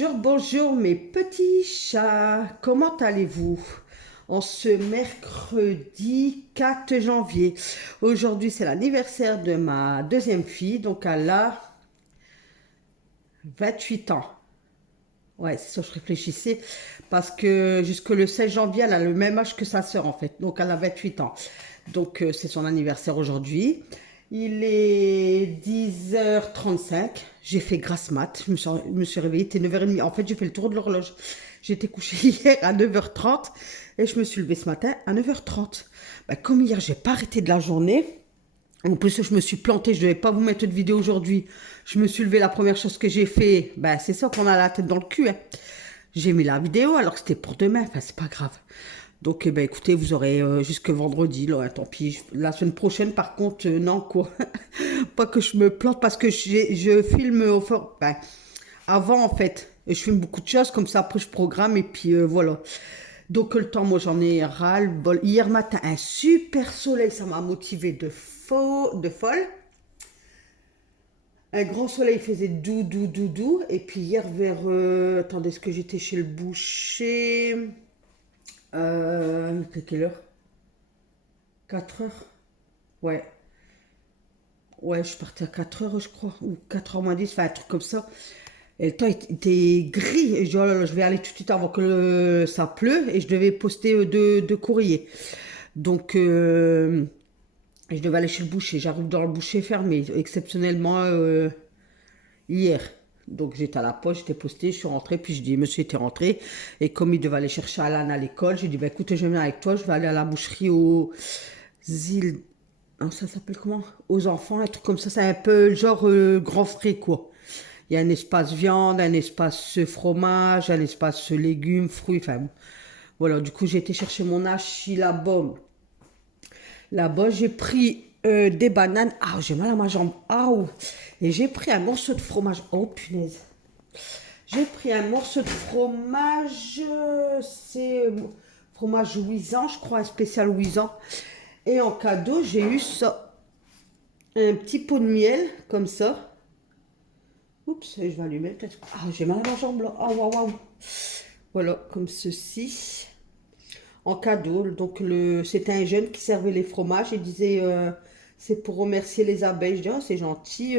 Bonjour, bonjour mes petits chats, comment allez-vous en ce mercredi 4 janvier? Aujourd'hui c'est l'anniversaire de ma deuxième fille, donc elle a 28 ans. Ouais, c'est ça, je réfléchissais, parce que jusque le 16 janvier, elle a le même âge que sa sœur en fait, donc elle a 28 ans. Donc c'est son anniversaire aujourd'hui. Il est 10h35, j'ai fait grasse mat, je me suis réveillée, il était 9h30. En fait, j'ai fait le tour de l'horloge. J'étais couchée hier à 9h30 et je me suis levée ce matin à 9h30. Bah, comme hier, j'ai pas arrêté de la journée. En plus, je me suis plantée, je ne devais pas vous mettre de vidéo aujourd'hui. Je me suis levée, la première chose que j'ai fait, ben, c'est ça qu'on a la tête dans le cul. Hein. J'ai mis la vidéo alors que c'était pour demain, enfin c'est pas grave. Donc eh ben, écoutez, vous aurez jusque vendredi, là, hein, tant pis. La semaine prochaine, par contre, non quoi. Pas que je me plante parce que je filme au fort. Ben, avant en fait, je filme beaucoup de choses, comme ça après je programme et puis voilà. Donc le temps, moi j'en ai ras-le-bol. Hier matin, un super soleil, ça m'a motivé de folle. Un grand soleil faisait doux, doux, doux, doux. Et puis hier vers... attendez, est-ce que j'étais chez le boucher? C'était quelle heure? 4 heures? Ouais. Ouais, je partais à 4 heures, je crois. Ou 4h moins 10, enfin un truc comme ça. Et le temps était gris. Et je dis, oh là là, je vais aller tout de suite avant que ça pleut. Et je devais poster deux courriers. Donc, je devais aller chez le boucher. J'arrive dans le boucher fermé, exceptionnellement hier. Donc, j'étais à la poste, j'étais postée, je suis rentrée. Puis, je dis, monsieur était rentré. Et comme il devait aller chercher Alan à l'école, j'ai dit, bah, écoute, je viens avec toi. Je vais aller à la boucherie aux îles. Non, ça s'appelle comment? Aux enfants, un truc comme ça. C'est un peu genre grand frais, quoi. Il y a un espace viande, un espace fromage, un espace légumes, fruits, enfin bon. Voilà, du coup j'ai été chercher mon hachis là-bas. Là-bas, j'ai pris des bananes. Ah, j'ai mal à ma jambe. Ah, ouh. Et j'ai pris un morceau de fromage. Oh, punaise. J'ai pris un morceau de fromage. C'est fromage Ouisan, je crois, un spécial Ouisan. Et en cadeau, j'ai eu ça. Un petit pot de miel, comme ça. Oups, je vais allumer peut-être. Ah, j'ai mal à ma jambe là. Ah, waouh, waouh. Voilà, comme ceci. En cadeau. Donc, c'était un jeune qui servait les fromages. Il disait, c'est pour remercier les abeilles. Je dis, oh, c'est gentil.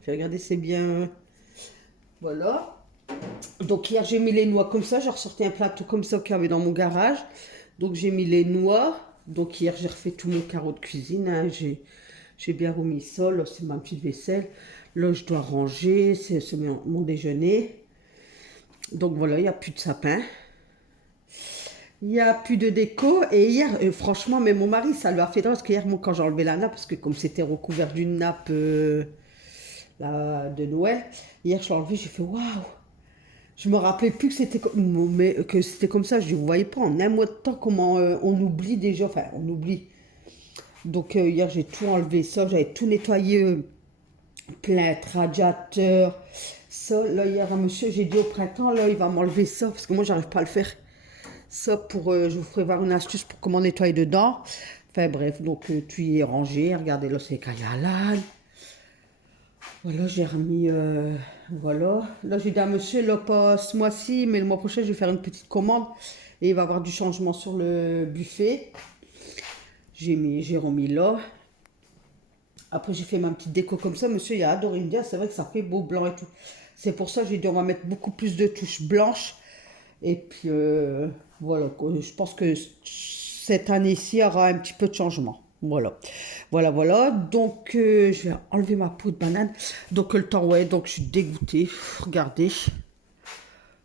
Puis regardez, c'est bien. Voilà. Donc, hier, j'ai mis les noix comme ça. J'ai ressorti un plateau comme ça qu'il y avait dans mon garage. Donc, j'ai mis les noix. Donc, hier, j'ai refait tout mon carreau de cuisine. Hein. J'ai bien remis ça. Là, c'est ma petite vaisselle. Là, je dois ranger. C'est mon déjeuner. Donc, voilà, il n'y a plus de sapin. Il n'y a plus de déco. Et hier, franchement, mais mon mari, ça lui a fait drôle. Parce qu'hier, moi, quand j'ai enlevé la nappe, parce que comme c'était recouvert d'une nappe de Noël, hier, je l'ai enlevé, j'ai fait waouh! Je me rappelais plus que c'était comme ça. Je dis, vous voyez pas, en un mois de temps, comment on oublie déjà. Enfin, on oublie. Donc, hier, j'ai tout enlevé ça. J'avais tout nettoyé, plainte, radiateur. Ça, là, hier, un monsieur, j'ai dit au printemps, là, il va m'enlever ça. Parce que moi, j'arrive pas à le faire. Ça, je vous ferai voir une astuce pour comment nettoyer dedans. Enfin bref, donc tout y est rangé. Regardez, là, c'est Kayalan. Voilà, j'ai remis. Voilà. Là, j'ai dit à monsieur, là, pas ce mois-ci, mais le mois prochain, je vais faire une petite commande. Et il va y avoir du changement sur le buffet. J'ai remis là. Après, j'ai fait ma petite déco comme ça. Monsieur, il a adoré. Il me dit, ah, c'est vrai que ça fait beau blanc et tout. C'est pour ça que j'ai dit, on va mettre beaucoup plus de touches blanches. Et puis, voilà, je pense que cette année-ci, il y aura un petit peu de changement. Voilà, voilà, voilà. Donc, je vais enlever ma peau de banane. Donc, le temps, ouais, donc je suis dégoûtée. Regardez.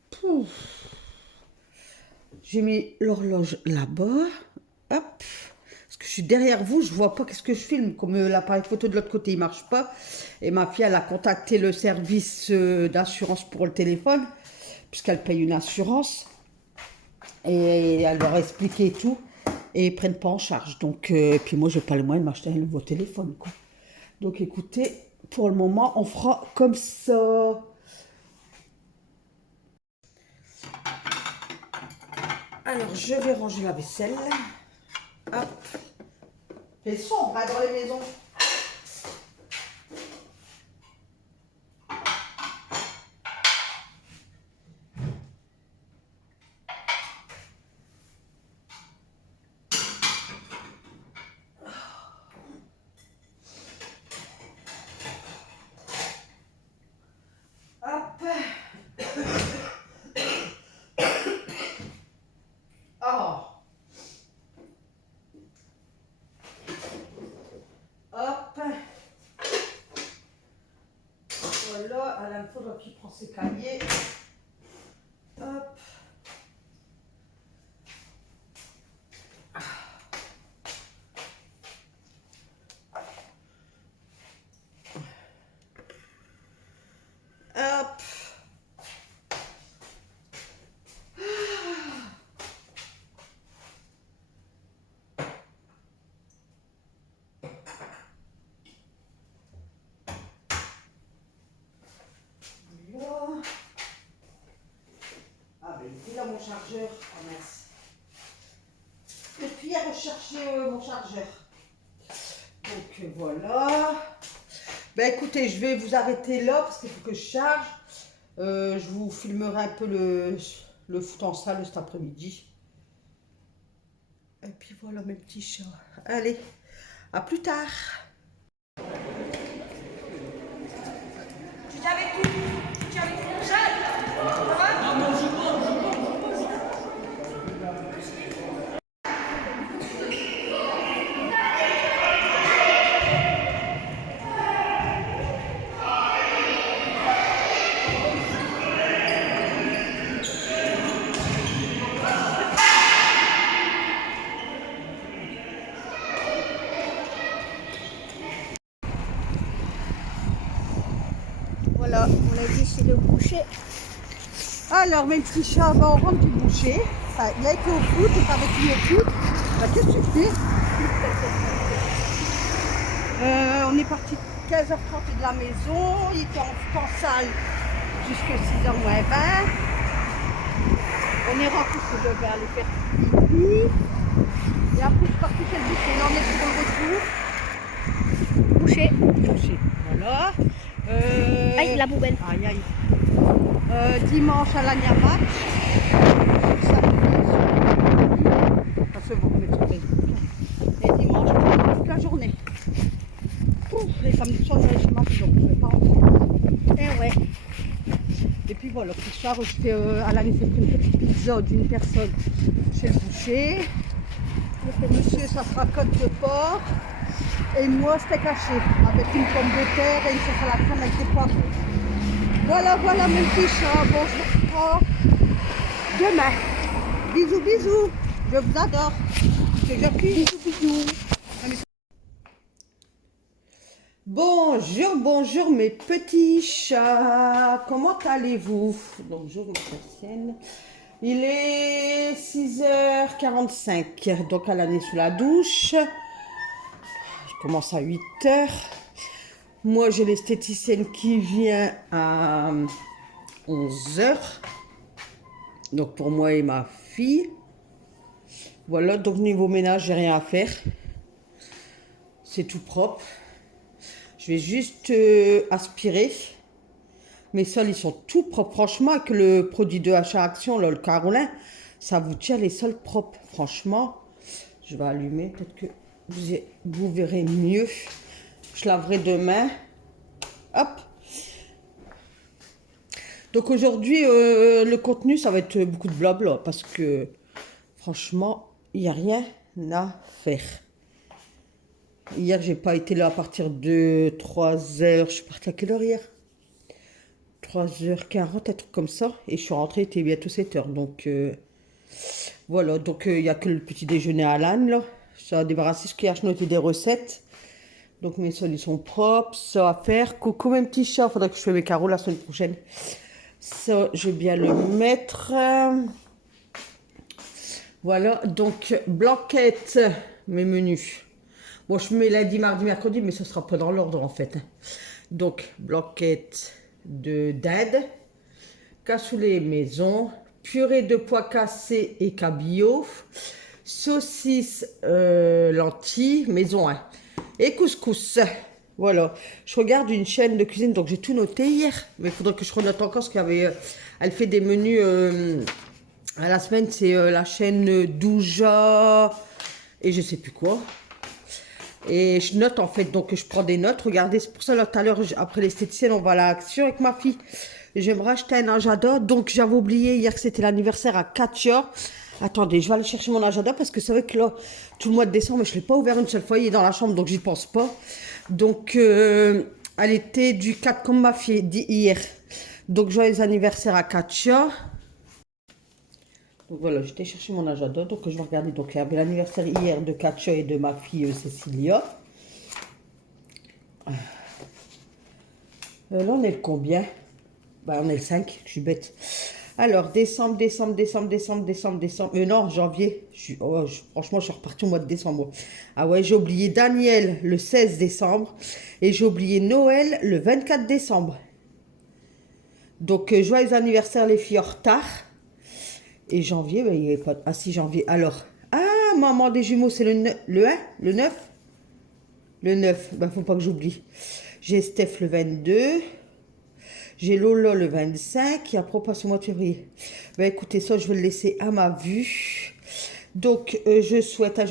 Pouf. J'ai mis l'horloge là-bas. Hop. Parce que je suis derrière vous, je vois pas qu'est-ce que je filme. Comme l'appareil photo de l'autre côté, il marche pas. Et ma fille, elle a contacté le service d'assurance pour le téléphone, puisqu'elle paye une assurance. Et elle leur a expliqué tout. Et ils prennent pas en charge. Donc, puis moi, j'ai pas le moyen de m'acheter un nouveau téléphone, quoi. Donc, écoutez, pour le moment, on fera comme ça. Alors, je vais ranger la vaisselle. Hop. C'est sombre hein, dans les maisons. Alain, il faudra qu'il prend ses cahiers. Hop. Hop. Ah ben il est là mon chargeur. Oh mince. Et puis à rechercher mon chargeur. Donc voilà. Ben écoutez, je vais vous arrêter là parce qu'il faut que je charge. Je vous filmerai un peu le foot en salle cet après-midi. Et puis voilà mes petits chats. Allez, à plus tard. Tu t'avais tout, tu avais tout mon chat. Non, non, je vois. Voilà, on a dit c'est le boucher. Alors mes petits chats, ben, on rentre du boucher. Ça, il a été au foot, il est avec lui au foot. Ben, qu'est-ce que tu fais? On est parti 15h30 de la maison. Il était en foot en salle jusqu'à 6h moins 20. On est rentré sur le vers les faire pipi. Et après je suis partie chez le boucher. Là on est sur le retour. Boucher. Boucher. Voilà. Aïe, la poubelle. Aïe aïe. Dimanche à l'Agna match. Parce que vous remettez sur Facebook. Et dimanche, toute la journée. Ouf, les samedis soirs, j'allais chez ma fille, donc je ne vais pas rentrer. Eh ouais. Et puis voilà, ce soir, je fais à la fait une petite pizza d'une personne chez le boucher. Monsieur, ça sera côte de porc. Et moi, steak haché avec une pomme de terre et une sauce à la crème avec des poivrons. Voilà, voilà mes petits chats. Bon, je vous reprends demain. Bisous, bisous. Je vous adore. C'est gentil. Bisous, bisous. Bonjour, bonjour mes petits chats. Comment allez-vous? Bonjour ma sienne. Il est 6h45. Donc elle est sous la douche. Je commence à 8h. Moi, j'ai l'esthéticienne qui vient à 11h. Donc, pour moi et ma fille. Voilà, donc niveau ménage, j'ai rien à faire. C'est tout propre. Je vais juste aspirer. Mes sols, ils sont tout propres. Franchement, avec le produit de Achat Action, là, le Carolin, ça vous tient les sols propres. Franchement, je vais allumer. Peut-être que vous verrez mieux. Je laverai demain. Hop. Donc aujourd'hui, le contenu, ça va être beaucoup de blabla. Parce que, franchement, il n'y a rien à faire. Hier, j'ai pas été là à partir de 3h. Je suis partie à quelle heure hier? 3h40, un truc comme ça. Et je suis rentrée, il était bientôt 7h. Donc, voilà. Donc, il n'y a que le petit déjeuner à l'âne, là. Ça a débarrassé ce qu'il y a noté des recettes. Donc mes sols ils sont propres, ça à faire. Coucou mes petits chats, faudra que je fasse mes carreaux la semaine prochaine. Ça, je vais bien le mettre. Voilà, donc blanquette, mes menus. Bon, je mets lundi, mardi, mercredi, mais ce sera pas dans l'ordre en fait. Donc blanquette de dinde, cassoulet maison, purée de pois cassés et cabillaud, saucisse lentilles maison 1. Et couscous. Voilà. Je regarde une chaîne de cuisine, donc j'ai tout noté hier. Mais il faudrait que je renote encore ce qu'il y avait. Elle fait des menus à la semaine. C'est la chaîne Douja et je sais plus quoi. Et je note en fait, donc je prends des notes. Regardez, c'est pour ça là tout à l'heure, après l'esthéticienne, on va à l'action avec ma fille. J'aimerais acheter un agenda. Donc j'avais oublié hier que c'était l'anniversaire à Katia. Attendez, je vais aller chercher mon agenda parce que c'est vrai que là, tout le mois de décembre, je ne l'ai pas ouvert une seule fois, il est dans la chambre, donc j'y pense pas. Donc, Elle était du 4 comme ma fille dit hier. Donc, joyeux anniversaire à Katia. Donc voilà, j'étais chercher mon agenda, donc je vais regarder. Donc il y avait l'anniversaire hier de Katia et de ma fille Cécilia. Là, on est le combien? Bah, on est le 5, je suis bête. Alors, décembre. Non, janvier. Franchement, je suis repartie au mois de décembre. Ah ouais, j'ai oublié Daniel le 16 décembre. Et j'ai oublié Noël le 24 décembre. Donc, joyeux anniversaire les filles en retard. Et janvier, ben, il n'y avait pas... Ah si, janvier. Alors, ah, maman des jumeaux, c'est le 1, le 9. Le 9, ben, faut pas que j'oublie. J'ai Steph le 22. J'ai Lola le 25. Et après, on passe au mois de février. Ben, écoutez, ça, je vais le laisser à ma vue. Donc, je souhaite un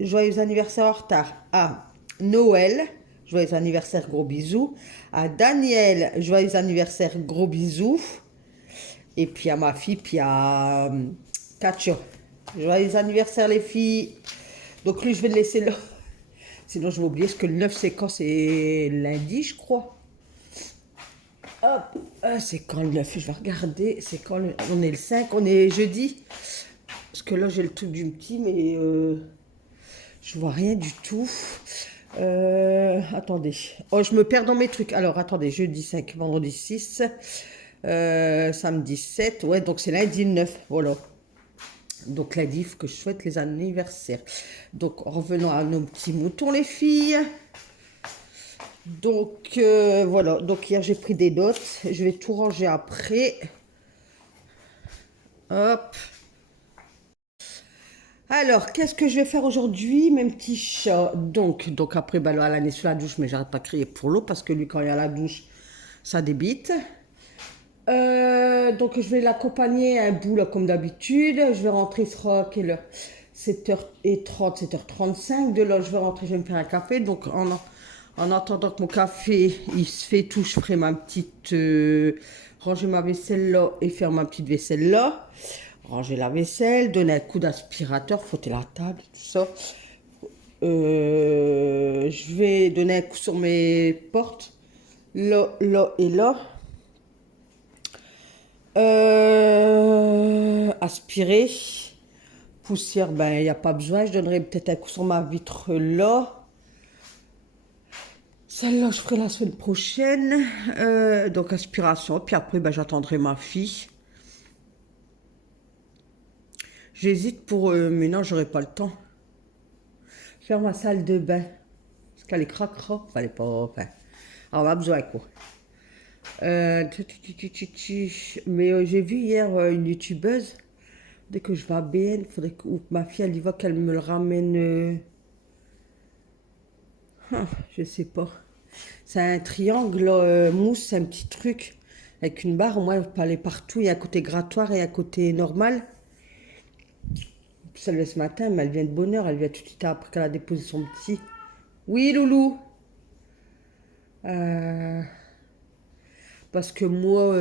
joyeux anniversaire en retard à Noël. Joyeux anniversaire, gros bisous. À Daniel, joyeux anniversaire, gros bisous. Et puis à ma fille, puis à Katia. Joyeux anniversaire les filles. Donc lui, je vais le laisser là. Sinon, je vais oublier, parce que le 9, c'est quand? C'est lundi, je crois. Hop, c'est quand le 9? Je vais regarder. C'est quand on est le 5, on est jeudi. Parce que là, j'ai le truc du petit, mais je vois rien du tout. Attendez. Oh, je me perds dans mes trucs. Alors, attendez. Jeudi 5, vendredi 6. Samedi 7, ouais, donc c'est lundi 9, voilà. Donc lundi, il faut que je souhaite les anniversaires. Donc revenons à nos petits moutons, les filles. Donc voilà, donc hier j'ai pris des notes, je vais tout ranger après. Hop. Alors, qu'est-ce que je vais faire aujourd'hui, mes petits chats? Donc après, bah, là, elle est sous la douche, mais j'arrête pas de crier pour l'eau, parce que lui, quand il est à la douche, ça débite. Donc je vais l'accompagner à un bout là comme d'habitude. Je vais rentrer, il sera quelle heure? 7h30, 7h35. De là je vais rentrer, je vais me faire un café. Donc en attendant que mon café il se fait tout, je ferai ma petite ranger ma vaisselle là et faire ma petite vaisselle là. Ranger la vaisselle, donner un coup d'aspirateur, frotter la table, tout ça. Je vais donner un coup sur mes portes, là, là et là. Aspirer. Poussière, ben il n'y a pas besoin. Je donnerai peut-être un coup sur ma vitre là. Celle-là, je ferai la semaine prochaine. Donc aspiration. Puis après, ben, j'attendrai ma fille. J'hésite pour... mais non, j'aurai pas le temps. Faire ma salle de bain. Parce qu'elle est cracra. Fallait pas... Enfin, on a besoin quoi. Mais j'ai vu hier une youtubeuse. Dès que je vais à BN, il faudrait que ma fille elle y va qu'elle me le ramène. Je sais pas. C'est un triangle mousse, c'est un petit truc avec une barre. Moi, elle peut aller partout. Il y a un côté grattoir et un côté normal. Ça le ce matin, mais elle vient de bonne heure. Elle vient tout de suite après qu'elle a déposé son petit. Oui, Loulou. Parce que moi,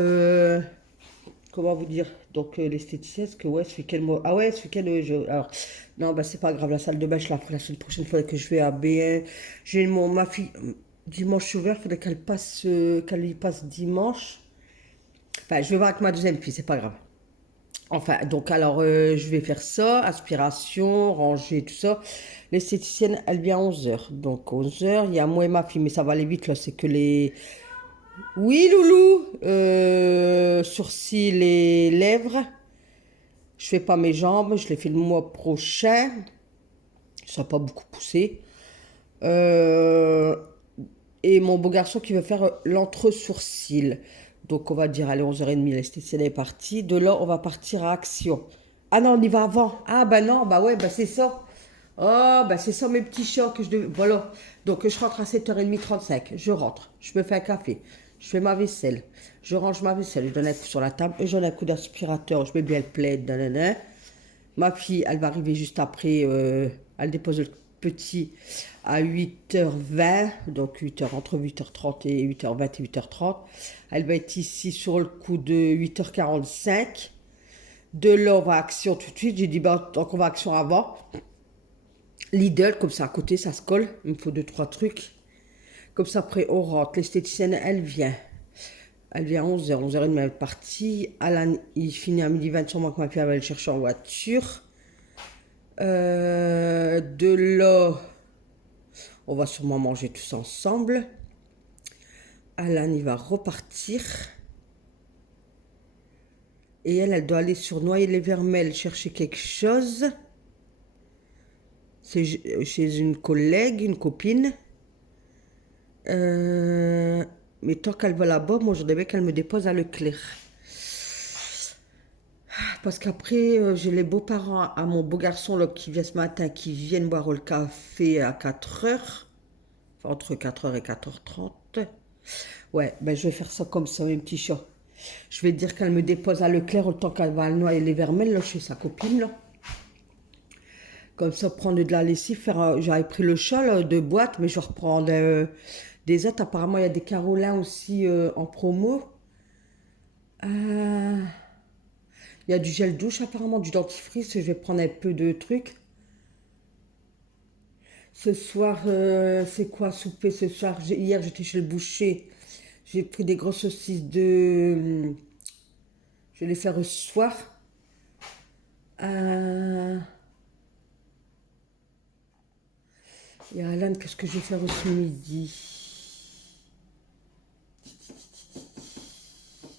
comment vous dire? Donc l'esthéticienne, est-ce que ouais, ce week-end, moi. Ah ouais, ce week-end, alors, non, bah c'est pas grave, la salle de bain, je la ferai la semaine prochaine, il faudrait que je vais à BN. J'ai ma fille, dimanche ouvert, il faudrait qu'elle y passe dimanche. Enfin, je vais voir avec ma deuxième fille, c'est pas grave. Enfin, donc alors, je vais faire ça, aspiration, ranger, tout ça. L'esthéticienne, elle vient à 11h. Donc 11h, il y a moi et ma fille, mais ça va aller vite, là, c'est que les... Oui, Loulou, sourcils et lèvres. Je fais pas mes jambes, je les fais le mois prochain. Ça n'a pas beaucoup poussé. Et mon beau garçon qui veut faire l'entre-sourcil. Donc on va dire, allez, 11h30, l'esthéticienne est partie. De là, on va partir à Action. Ah non, on y va avant. Ah bah non, bah ouais, bah c'est ça. Oh, bah c'est ça mes petits chats que je devais... Voilà. Donc je rentre à 7h30, 35. Je rentre, je me fais un café. Je fais ma vaisselle. Je range ma vaisselle. Je donne un coup sur la table. Et je donne un coup d'aspirateur. Je mets bien le plaid. Nanana. Ma fille, elle va arriver juste après. Elle dépose le petit à 8h20. Donc 8h, entre 8h30 et 8h20 et 8h30. Elle va être ici sur le coup de 8h45. De là, on va à Action tout de suite. J'ai dit, bah, donc on va à Action avant. Lidl, comme ça à côté, ça se colle. Il me faut 2-3 trucs. Comme ça, après, on rentre. L'esthéticienne, elle vient. Elle vient à 11h, 11h30, elle est partie. Alan, il finit à 12h20 sur moi, que ma fille va le chercher en voiture. De là, on va sûrement manger tous ensemble. Alan, il va repartir. Et elle doit aller sur Noyers-les-Vermelles chercher quelque chose. C'est chez une collègue, une copine. Mais tant qu'elle va là-bas, moi, je voudrais qu'elle me dépose à Leclerc. Parce qu'après, j'ai les beaux-parents à mon beau garçon là, qui vient ce matin, qui viennent boire le café à 4h. Enfin, entre 4h et 4h30. Ouais, ben je vais faire ça comme ça, mes petits chats. Je vais dire qu'elle me dépose à Leclerc le temps qu'elle va à Noyers-les-Vermelles, là, chez sa copine, là. Comme ça, prendre de la lessive, faire... J'avais pris le chat, là, de boîte, mais je vais reprendre des autres. Apparemment, il y a des Carolins aussi en promo. Il y a du gel douche, apparemment, du dentifrice. Je vais prendre un peu de trucs. Ce soir, c'est quoi souper ce soir? Hier, j'étais chez le boucher. J'ai pris des grosses saucisses de... Je vais les faire ce soir. Il y a Alan, qu'est-ce que je vais faire ce midi?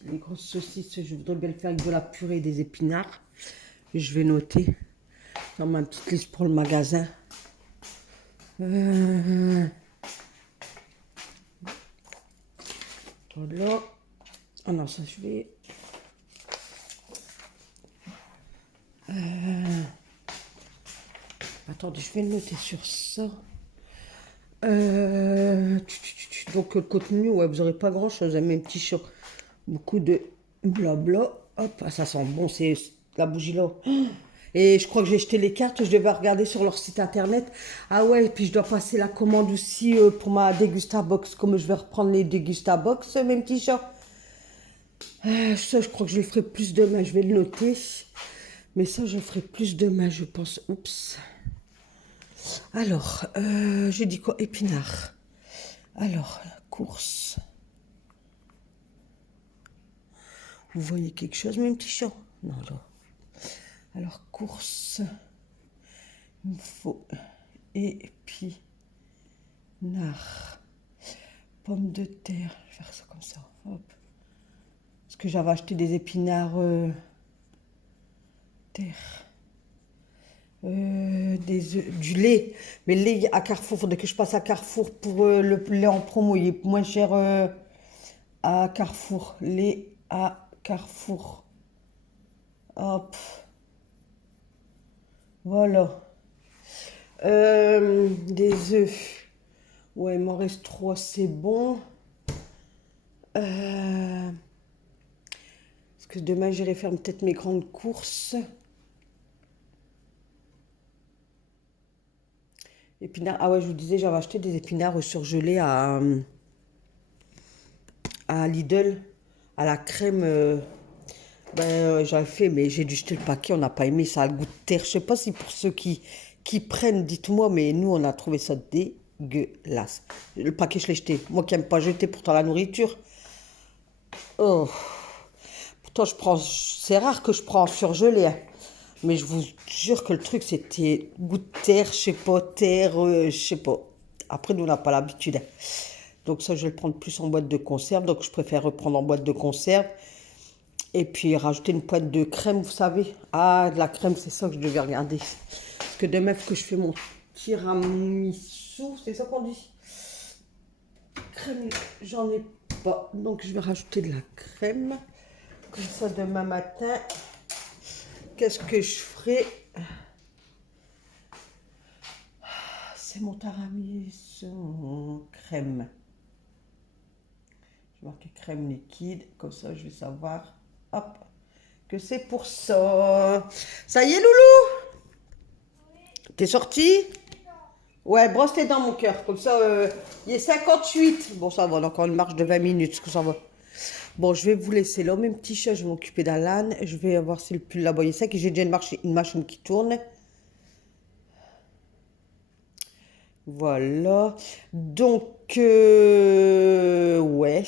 Les grosses saucisses, je voudrais bien le faire avec de la purée et des épinards. Je vais noter dans ma petite liste pour le magasin. Voilà. Ah non, ça je vais... Attendez, je vais le noter sur ça. Donc le contenu, ouais, vous n'aurez pas grand chose, mes petits chats. Beaucoup de blabla. Hop, ah, ça sent bon, c'est la bougie là. Et je crois que j'ai jeté les cartes, je devais regarder sur leur site internet. Ah ouais, et puis je dois passer la commande aussi pour ma Degustabox, comme je vais reprendre les Degustabox, mes petits chats. Ça, je crois que je le ferai plus demain, je vais le noter. Mais ça, je le ferai plus demain, je pense. Oups. Alors, j'ai dit quoi? Épinards. Alors, course. Vous voyez quelque chose, mes petits chats? Non, non. Alors, course. Il me faut épinards. Pommes de terre. Je vais faire ça comme ça. Hop. Parce que j'avais acheté des épinards terre. Des œufs, du lait. Mais le lait à Carrefour, il faudrait que je passe à Carrefour pour le lait en promo. Il est moins cher à Carrefour. Lait à Carrefour. Hop. Voilà. Des œufs. Ouais, il m'en reste 3, c'est bon. Parce que demain, j'irai faire peut-être mes grandes courses. Épinards. Ah ouais, je vous disais, j'avais acheté des épinards surgelés à Lidl, à la crème. J'avais fait, mais j'ai dû jeter le paquet, on n'a pas aimé, ça a le goût de terre. Je sais pas si pour ceux qui prennent, dites-moi, mais nous, on a trouvé ça dégueulasse. Le paquet, je l'ai jeté. Moi qui n'aime pas jeter pourtant la nourriture. Oh. Pourtant, c'est rare que je prends en surgelé, hein. Mais je vous jure que le truc, c'était goût de terre, je sais pas, terre, je sais pas. Après, nous, on n'a pas l'habitude, hein. Donc ça, je vais le prendre plus en boîte de conserve. Donc, je préfère reprendre en boîte de conserve. Et puis, rajouter une pointe de crème, vous savez. Ah, de la crème, c'est ça que je devais regarder. Parce que demain, il faut que je fais mon tiramisu, c'est ça qu'on dit. Crème, j'en ai pas. Donc, je vais rajouter de la crème. Comme ça, demain matin, qu'est-ce que je ferai? C'est mon tiramisu crème. Je vais marquer crème liquide. Comme ça, je vais savoir, hop, que c'est pour ça. Ça y est, Loulou? T'es sorti? Ouais, brosse tes dents, mon cœur. Comme ça, il est 58. Bon, ça va, on a encore une marche de 20 minutes, que ça va. Bon, je vais vous laisser là, mes petits chats. Je vais m'occuper d'Alan. Je vais voir si le pull là-bas est sec. J'ai déjà une machine qui tourne. Voilà. Donc, ouais.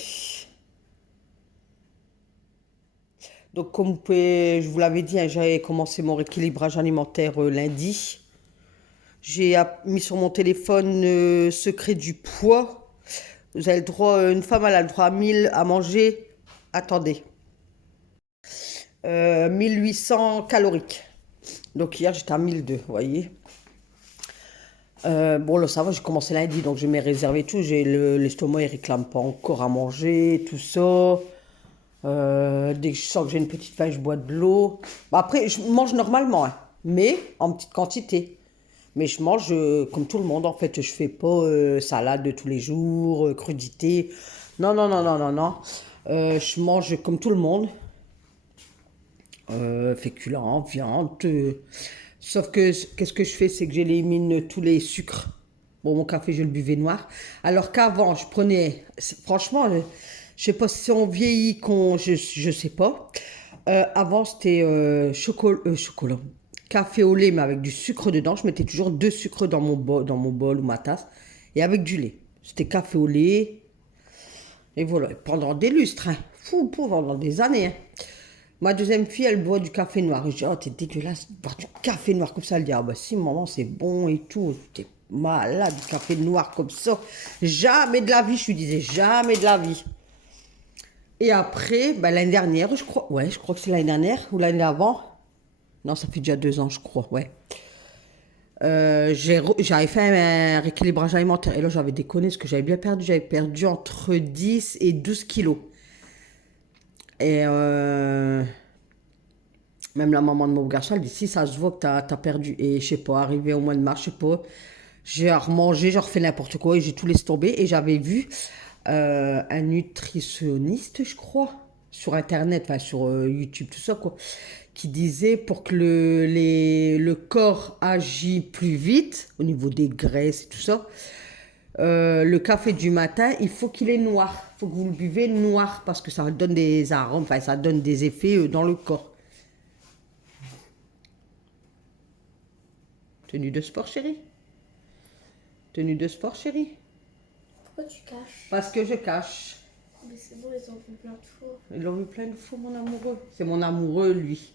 Donc, comme vous pouvez, je vous l'avais dit, hein, j'avais commencé mon rééquilibrage alimentaire lundi. J'ai mis sur mon téléphone secret du poids. Vous avez le droit, une femme elle a le droit à 1000 à manger. Attendez. 1800 caloriques. Donc hier j'étais à 1002, vous voyez. Bon là ça va, j'ai commencé lundi, donc je m'ai réservé tout. L'estomac il réclame pas encore à manger, tout ça. Dès que je sens que j'ai une petite faim, je bois de l'eau. Bon, après, je mange normalement, hein, mais en petite quantité. Mais je mange comme tout le monde, en fait. Je fais pas salade de tous les jours, crudité. Non, non, non, non, non, non. Je mange comme tout le monde. Féculents, viande. Sauf que, qu'est-ce que je fais, c'est que j'élimine tous les sucres. Bon, mon café, je le buvais noir. Alors qu'avant, je prenais... Franchement, je sais pas si on vieillit, je sais pas. Avant, c'était chocolat. Café au lait, mais avec du sucre dedans. Je mettais toujours 2 sucres dans mon bol ou ma tasse. Et avec du lait. C'était café au lait. Et voilà. Pendant des lustres, hein. Fou, pendant des années, hein. Ma deuxième fille, elle boit du café noir. Et je dis, oh, t'es dégueulasse de boire du café noir comme ça. Elle dit, ah bah si, maman, c'est bon et tout. T'es malade, du café noir comme ça. Jamais de la vie, je lui disais, jamais de la vie. Et après, bah, l'année dernière, je crois. Ouais, je crois que c'est l'année dernière ou l'année d'avant. Non, ça fait déjà 2 ans, je crois, ouais. J'avais fait un rééquilibrage alimentaire. Et là, j'avais déconné parce que j'avais bien perdu. J'avais perdu entre 10 et 12 kilos. Et même la maman de mon garçon, elle dit, si ça se voit que t'as perdu. Et je sais pas, arrivé au mois de mars, je sais pas, j'ai remangé, j'ai refait n'importe quoi et j'ai tout laissé tomber. Et j'avais vu un nutritionniste, je crois, sur Internet, enfin sur YouTube, tout ça, quoi, qui disait pour que le corps agit plus vite au niveau des graisses et tout ça, le café du matin, il faut qu'il est noir. Il faut que vous le buvez noir parce que ça donne des arômes, enfin ça donne des effets dans le corps. Tenue de sport, chérie? Tenue de sport, chérie? Pourquoi tu caches? Parce que je cache. Mais c'est bon, ils ont fait plein de fois. Ils l'ont vu plein de fois, mon amoureux. C'est mon amoureux, lui.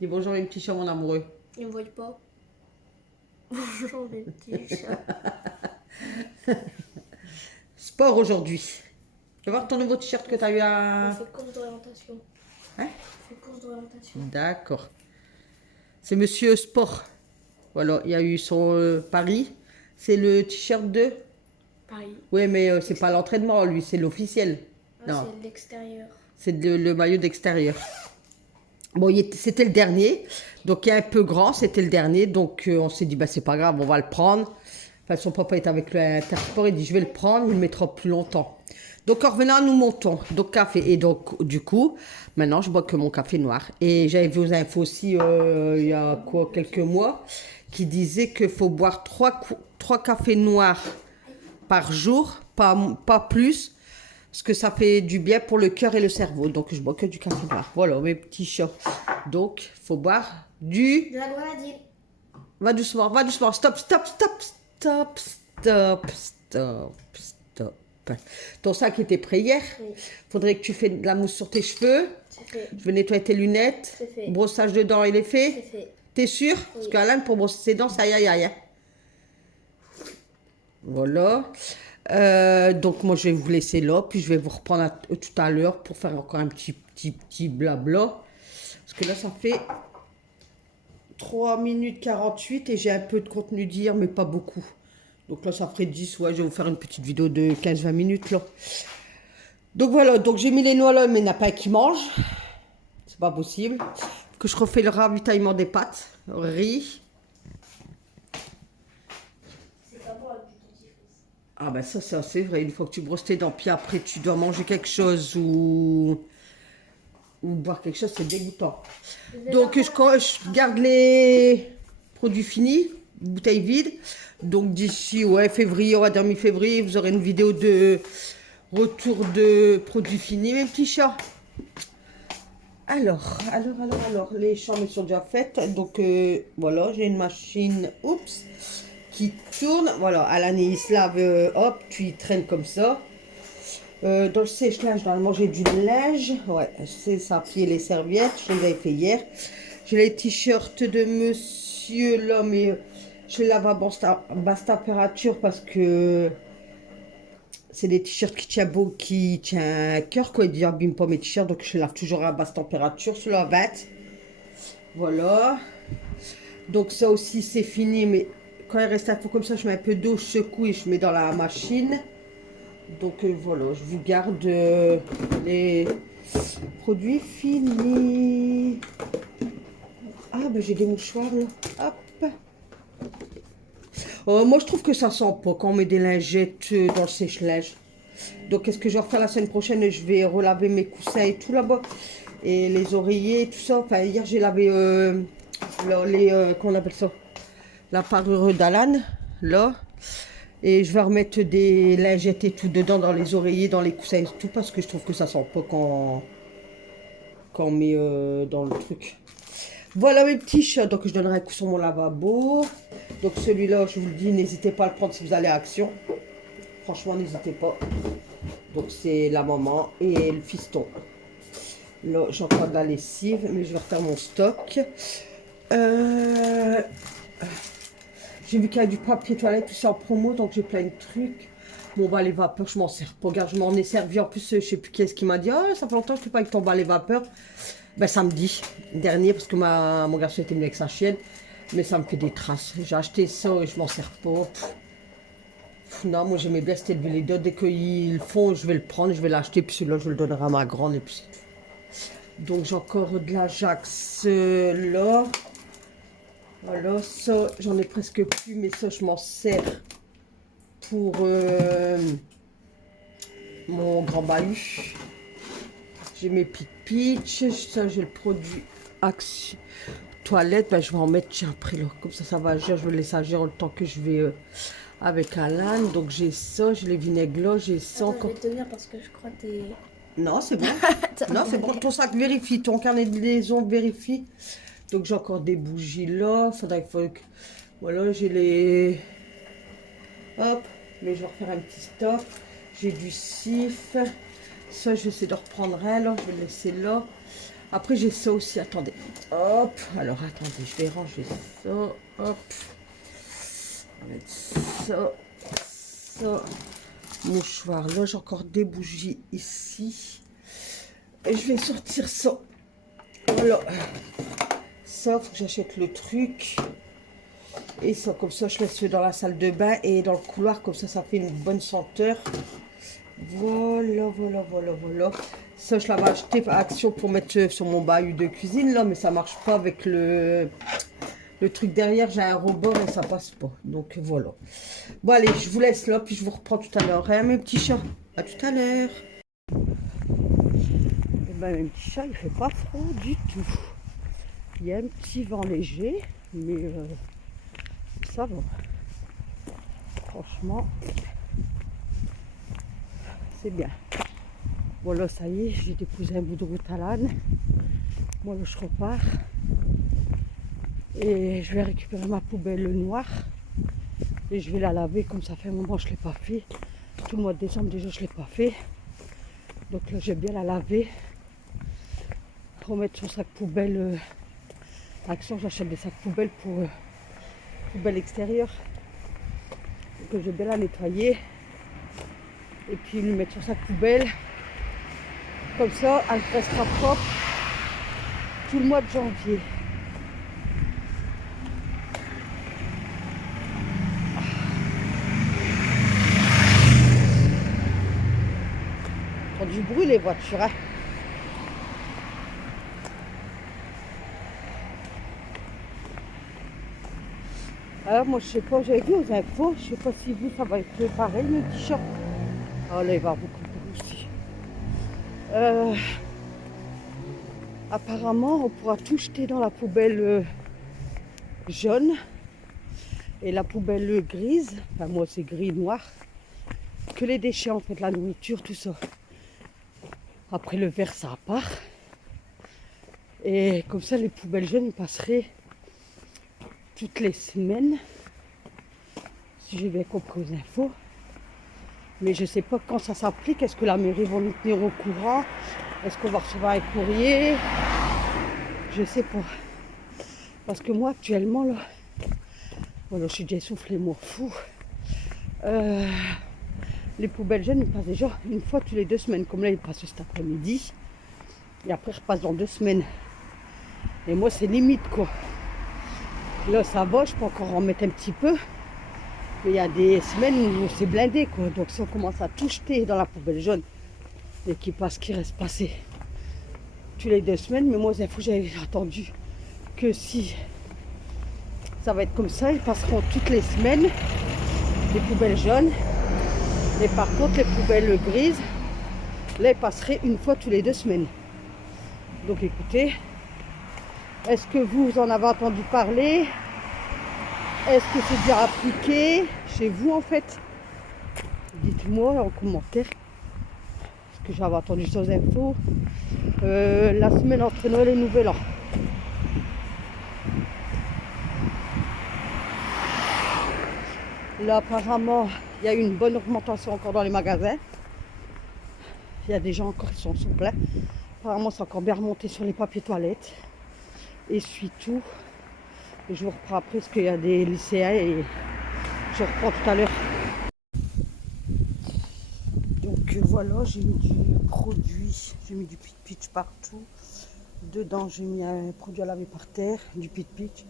Dis bonjour, mes petits chats, mon amoureux. Ils me voient pas. Bonjour, mes petits chats. Sport aujourd'hui. Tu vas voir ton nouveau t-shirt que tu as eu On à... fait course d'orientation. Hein? On fait course d'orientation. D'accord. C'est Monsieur Sport. Voilà, il y a eu son Paris. C'est le t-shirt de... Paris. Oui, mais c'est pas l'entraînement, lui, c'est l'officiel. Ah, Non, c'est l'extérieur. c'est le maillot d'extérieur. Bon, c'était le dernier. Donc, il est un peu grand, c'était le dernier. Donc, on s'est dit, bah, c'est pas grave, on va le prendre. Enfin, son papa est avec l'Intersport, il dit, je vais le prendre, il le mettra plus longtemps. Donc, en revenant, nous montons. Donc, café. Et donc, du coup, maintenant, je bois que mon café noir. Et j'avais vu aux infos aussi, il y a quoi, quelques mois, qui disait qu'il faut boire 3 cafés noirs par jour, pas plus, parce que ça fait du bien pour le cœur et le cerveau. Donc, je bois que du café noir. Voilà, mes petits chats. Donc, il faut boire du... De la grenadine. Va doucement. Stop, stop, stop, stop, stop, stop, stop. Ton sac était prêt hier. Oui. Faudrait que tu fasses de la mousse sur tes cheveux. C'est fait. Je vais nettoyer tes lunettes. C'est fait. Brossage de dents, il est C'est fait. fait. T'es sûr? Parce qu'Alain, pour brosser ses dents, ça aïe, aïe, aïe. Voilà. Donc, moi, je vais vous laisser là. Puis, je vais vous reprendre tout à l'heure pour faire encore un petit blabla. Parce que là, ça fait 3 minutes 48 et j'ai un peu de contenu dire, mais pas beaucoup. Donc là, ça ferait 10. Ouais, je vais vous faire une petite vidéo de 15-20 minutes, là. Donc, voilà. Donc, j'ai mis les noix là, mais il n'y en a pas un qui mange. C'est pas possible. Que je refais le ravitaillement des pâtes. Riz. Ah ben ça c'est vrai, une fois que tu brosses tes dents, puis après tu dois manger quelque chose ou boire quelque chose, c'est dégoûtant. Donc je garde les produits finis, bouteille vide. Donc d'ici février, on va dire mi-février, vous aurez une vidéo de retour de produits finis, mes petits chats. Alors, les chambres sont déjà faites. Donc voilà, j'ai une machine, oups. qui tourne. Voilà, Alan il se lave, hop, puis il traîne comme ça. Dans le sèche-linge, normalement j'ai du linge. Ouais, c'est ça, puis les serviettes, je les avais fait hier. J'ai les t-shirts de monsieur là, mais je les lave à basse température parce que c'est des t-shirts qui tiennent beau, qui tiennent à cœur, quoi. Ils n'abîment pas mes t-shirts, donc je les lave toujours à basse température sur la batte. Voilà. Donc ça aussi c'est fini, mais quand il reste un peu comme ça, je mets un peu d'eau, je secoue et je mets dans la machine. Donc voilà, je vous garde les produits finis. Ah ben j'ai des mouchoirs là. Hop. Moi je trouve que ça sent pas quand on met des lingettes dans le sèche-linge. Donc qu'est-ce que je vais refaire la semaine prochaine? Je vais relaver mes coussins et tout là-bas. Et les oreillers et tout ça. Enfin hier j'ai lavé comment on appelle ça? La parure d'Alan, là. Et je vais remettre des lingettes et tout dedans dans les oreillers, dans les coussins et tout, parce que je trouve que ça sent pas quand on met dans le truc. Voilà mes petits chats, donc je donnerai un coup sur mon lavabo. Donc celui-là, je vous le dis, n'hésitez pas à le prendre si vous allez à Action. Franchement, n'hésitez pas. Donc c'est la maman et le fiston. Là, j'ai encore de la lessive, mais je vais refaire mon stock. J'ai vu qu'il y a du papier toilette, tout ça en promo, donc j'ai plein de trucs. Mon balai vapeur, je m'en sers pas. Regarde, je m'en ai servi. En plus, je sais plus qui est-ce qui m'a dit. Oh, ça fait longtemps que je fais pas avec ton balai vapeur. Ben, samedi dernier, parce que mon garçon était venu avec sa chienne. Mais ça me fait des traces. J'ai acheté ça et je m'en sers pas. Non, moi j'aimais bien cette huile d'eau. Dès qu'ils le font, je vais le prendre, je vais l'acheter. Puis celui-là, je le donnerai à ma grande. Et puis donc j'ai encore de l'Ajax là. Voilà, ça, j'en ai presque plus, mais ça, je m'en sers pour mon grand bahut. J'ai mes pitch, ça, j'ai le produit Axe toilette. Ben, je vais en mettre, tiens, après là, comme ça va agir. Je vais laisser agir le temps que je vais avec Alan. Donc, j'ai ça, j'ai les vinaigres là, j'ai ça. Attends, je vais te dire parce que je crois que t'es... Non, c'est bon. Non, c'est bon. Ton sac vérifie, ton carnet de liaison vérifie. Donc j'ai encore des bougies là. Faudrait que... Voilà, j'ai les... Hop. Mais je vais refaire un petit stock. J'ai du sif. Ça, je vais essayer de reprendre un là. Je vais le laisser là. Après, j'ai ça aussi. Attendez. Hop. Alors, attendez. Je vais ranger ça. Hop. On va mettre ça. Ça. Mouchoir là. J'ai encore des bougies ici. Et je vais sortir ça. Voilà. Ça, faut que j'achète le truc. Et ça, comme ça, je laisse dans la salle de bain et dans le couloir. Comme ça fait une bonne senteur. Voilà, voilà, voilà, voilà. Ça, je l'avais acheté à Action pour mettre sur mon bahut de cuisine, là. Mais ça marche pas avec le truc derrière. J'ai un rebord et ça passe pas. Donc, voilà. Bon, allez, je vous laisse là. Puis je vous reprends tout à l'heure. Hein, mes petits chats. À tout à l'heure. Et ben, mes petits chats, il fait pas froid du tout. Il y a un petit vent léger, mais ça va. Franchement, c'est bien. Voilà, ça y est, j'ai déposé un bout de route à l'âne. Moi, là, je repars. Et je vais récupérer ma poubelle noire. Et je vais la laver, comme ça fait un moment que je ne l'ai pas fait. Tout le mois de décembre, déjà, je ne l'ai pas fait. Donc là, j'ai bien la laver. Remettre son sac poubelle. Action, j'achète des sacs poubelles pour poubelle extérieure. Donc je vais bien la nettoyer. Et puis lui mettre sur sac poubelle. Comme ça, elle restera propre tout le mois de janvier. Ils font du bruit les voitures. Hein. Alors moi je sais pas, j'avais vu aux infos, je sais pas si vous ça va être pareil le t-shirt. Oh là il va beaucoup aussi. Apparemment on pourra tout jeter dans la poubelle jaune et la poubelle grise, enfin moi c'est gris noir, que les déchets en fait, la nourriture, tout ça. Après le verre ça part. Et comme ça les poubelles jaunes ils passeraient toutes les semaines si j'ai bien compris aux infos. Mais je ne sais pas quand ça s'applique. Est-ce que la mairie va nous tenir au courant? Est-ce qu'on va recevoir un courrier? Je ne sais pas. Parce que moi, actuellement, là, voilà, je suis déjà essoufflée, moi, fou. Les poubelles jeunes, ils passent déjà une fois tous les 2 semaines. Comme là, ils passent cet après-midi. Et après, ils repassent dans 2 semaines. Et moi, c'est limite, quoi. Là, ça va, je peux encore en mettre un petit peu. Mais il y a des semaines où c'est blindé, quoi. Donc, si on commence à tout jeter dans la poubelle jaune et qu'il passe, qu'il reste passé tous les 2 semaines, mais moi, j'avais entendu que si ça va être comme ça, ils passeront toutes les semaines les poubelles jaunes. Et par contre, les poubelles grises, là, ils passeraient une fois tous les 2 semaines. Donc, écoutez, est-ce que vous en avez entendu parler? Est-ce que c'est déjà appliqué chez vous, en fait? Dites-moi en commentaire. Est-ce que j'avais entendu ces infos la semaine entre Noël et Nouvel An. Là, apparemment, il y a eu une bonne augmentation encore dans les magasins. Il y a des gens encore qui sont pleins. Apparemment, c'est encore bien remonté sur les papiers toilettes. Essuie-tout. Et je vous reprends après parce qu'il y a des lycéens et je reprends tout à l'heure. Donc voilà, j'ai mis du produit, j'ai mis du pitch partout. Dedans, j'ai mis un produit à laver par terre, du pitch,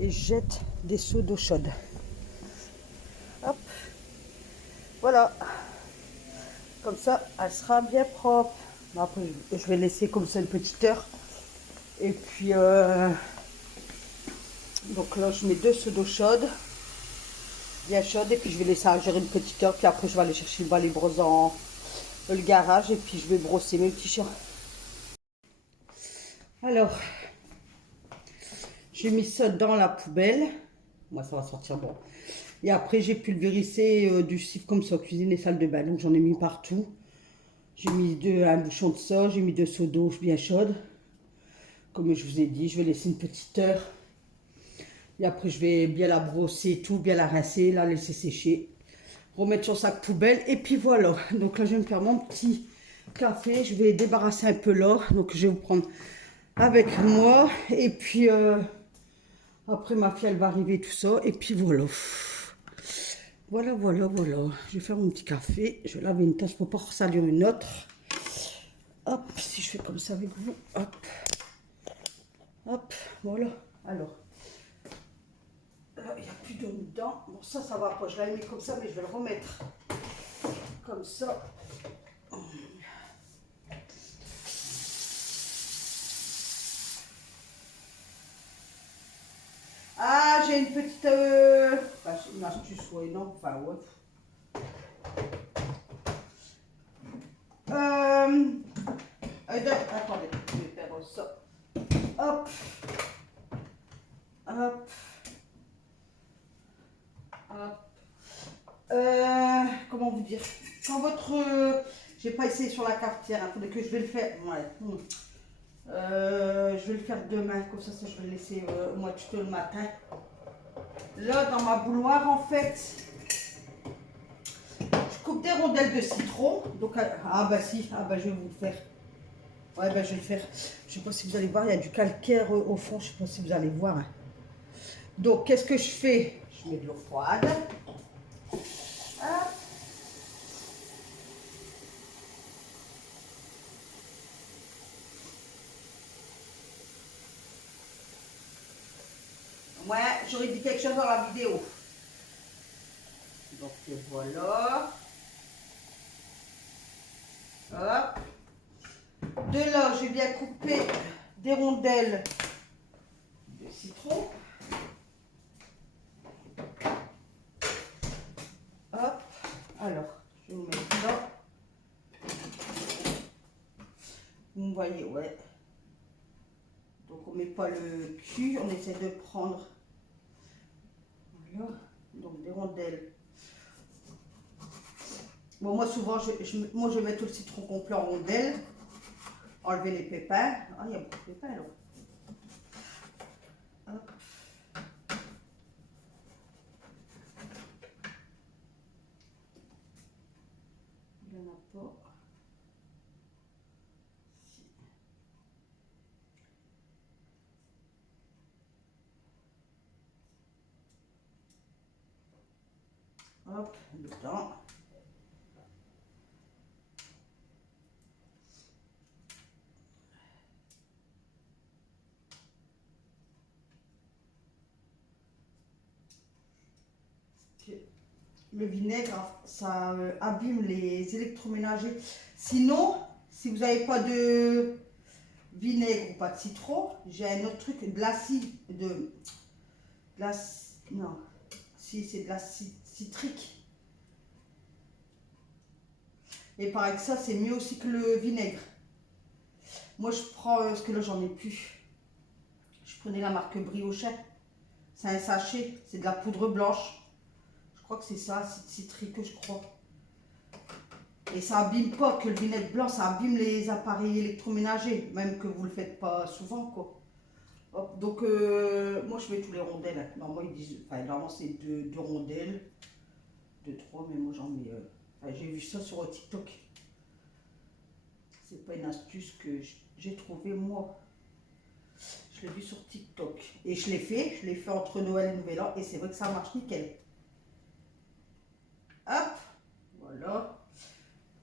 et je jette des seaux d'eau chaude. Hop, voilà. Comme ça, elle sera bien propre. Bon, après, je vais laisser comme ça une petite heure. Et puis, donc là, je mets 2 seaux d'eau chaude, bien chaude, et puis je vais laisser agir une petite heure. Puis après, je vais aller chercher une balai brosse dans le garage, et puis je vais brosser mes petits chiens. Alors, j'ai mis ça dans la poubelle. Moi, ça va sortir bon. Et après, j'ai pulvérisé du cif comme ça, cuisine et salle de bain. Donc, j'en ai mis partout. J'ai mis un bouchon de ça, j'ai mis 2 seaux d'eau bien chaude. Comme je vous ai dit, je vais laisser une petite heure. Et après, je vais bien la brosser tout, bien la rincer, la laisser sécher. Remettre sur sac poubelle. Et puis voilà. Donc là, je vais me faire mon petit café. Je vais débarrasser un peu là. Donc, je vais vous prendre avec moi. Et puis, après, ma fille, elle va arriver, tout ça. Et puis voilà. Voilà, voilà, voilà. Je vais faire mon petit café. Je vais laver une tasse pour pas ressalir une autre. Hop, si je fais comme ça avec vous. Hop. Hop, voilà. Alors. Là, il n'y a plus d'eau dedans. Bon, ça va pas. Je l'avais mis comme ça, mais je vais le remettre comme ça. Ah, j'ai une petite une astuce, ouais, non, enfin, ouais. Attendez, je vais faire ça. Hop. Hop. Hop. Comment vous dire? Quand votre... j'ai pas essayé sur la cafetière, il faudrait que je vais le faire. Ouais. Je vais le faire demain, comme ça je vais le laisser moi tout le matin. Là, dans ma bouilloire, en fait, je coupe des rondelles de citron. Donc, ah bah si, ah bah je vais vous le faire. Ouais, bah je vais le faire. Je sais pas si vous allez voir, il y a du calcaire au fond, je sais pas si vous allez voir. Hein. Donc, qu'est-ce que je fais? Je mets de l'eau froide. Hop. Ouais, j'aurais dit quelque chose dans la vidéo. Donc voilà. Hop. De là, j'ai bien coupé des rondelles de citron. Hop. Alors, je vais vous mettre ça. Vous voyez, ouais. Donc on ne met pas le cul, on essaie de prendre. Voilà. Donc des rondelles. Bon, moi souvent, moi je mets tout le citron complet en rondelles. Enlever les pépins. Ah, il y a beaucoup de pépins là. Hop. pas. Si. Hop, dedans. Le vinaigre, ça abîme les électroménagers. Sinon, si vous n'avez pas de vinaigre ou pas de citron, j'ai un autre truc, de l'acide, non, si c'est de l'acide citrique. Et pareil que ça, c'est mieux aussi que le vinaigre. Moi, je prends, parce que là, j'en ai plus. Je prenais la marque Briochet. C'est un sachet, c'est de la poudre blanche. Je crois que c'est ça, acide citrique, je crois. Et ça abîme pas, que le vinaigre blanc, ça abîme les appareils électroménagers, même que vous le faites pas souvent, quoi. Hop, donc, moi, je mets tous les rondelles. Normalement, ils disent, enfin, normalement, c'est deux rondelles, 2, 3, mais moi, j'en mets. Enfin, j'ai vu ça sur TikTok. C'est pas une astuce que j'ai trouvée, moi. Je l'ai vu sur TikTok. Et je l'ai fait entre Noël et Nouvel An, et c'est vrai que ça marche nickel. Hop, voilà.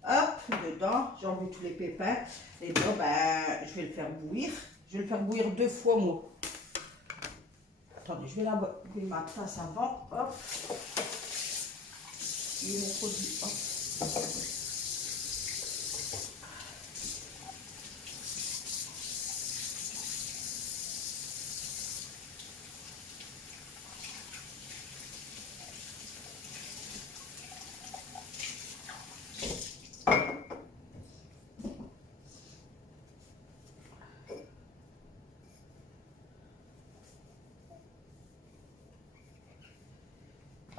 Hop, dedans, j'ai enlevé tous les pépins. Et bon, ben, je vais le faire bouillir. Je vais le faire bouillir 2 fois, moi. Attendez, je vais la bouillir ma tasse avant. Hop. Et mon produit. Hop.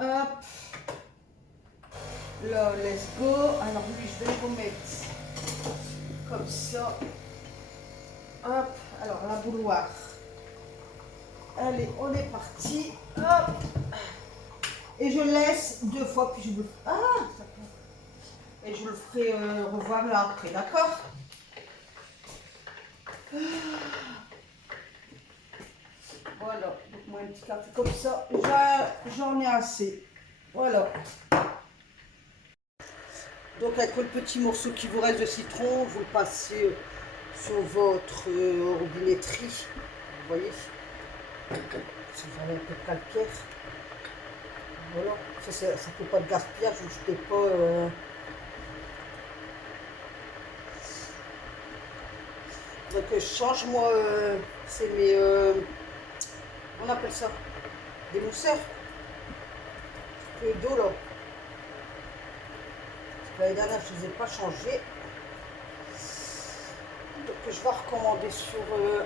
Hop. Là, let's go. Alors lui, je vais le remettre comme ça. Hop. Alors, la bouilloire. Allez, on est parti. Hop. Et je laisse 2 fois, puis je le... Ah, ça peut... Et je le ferai revoir là après, d'accord? Voilà, donc moi un petit café comme ça, j'en ai assez. Voilà. Donc avec le petit morceau qui vous reste de citron, vous le passez sur votre robinetterie. Vous voyez, si vous avez un peu de calcaire. Voilà, ça ne fait pas de gaspillage, vous ne jetez pas. Donc je change, moi, c'est mes... on appelle ça des mousseurs. D'eau là. L'année dernière, je ne les ai pas changés. Donc je vais recommander sur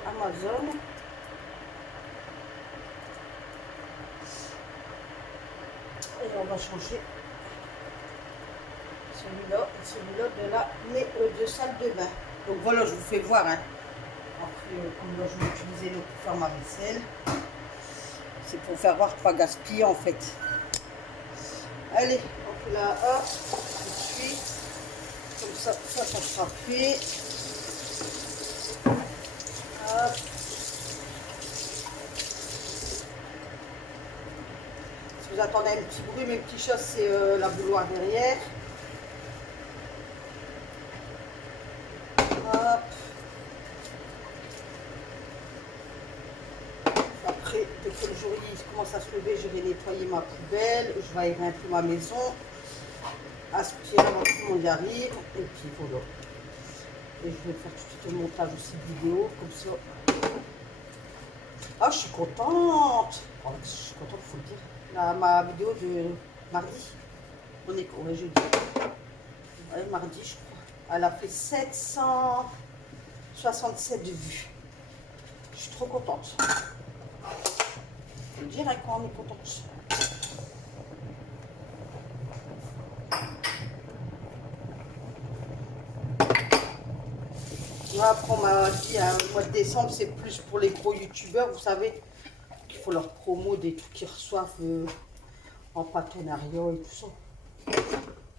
Amazon. Et on va changer celui-là et celui-là de de salle de bain. Donc voilà, je vous fais voir. Hein. Après, comme là, je vais utiliser l'eau pour faire ma vaisselle. C'est pour faire voir pas gaspiller en fait. Allez, on fait la hop, tout de suite. Comme ça, ça sera fait. Hop. Si vous attendez un petit bruit, mes petits chats, c'est la bouilloire derrière. Hop. Après, dès que le jour il commence à se lever, je vais nettoyer ma poubelle, je vais aérer un peu ma maison, aspirer avant que tout le monde y arrive, et puis voilà. Et je vais faire tout de suite le montage aussi de vidéo, comme ça. Ah, je suis contente. Oh, je suis contente, il faut le dire. Ma vidéo de mardi, on est quoi, jeudi. Ouais, mardi, je crois. Elle a fait 767 vues. Je suis trop contente. Faut le dire, hein, quand on est contente. Là, après, on m'a dit, hein, le mois de décembre, c'est plus pour les gros youtubeurs, vous savez, qu'il faut leur promo des trucs qu'ils reçoivent en partenariat et tout ça.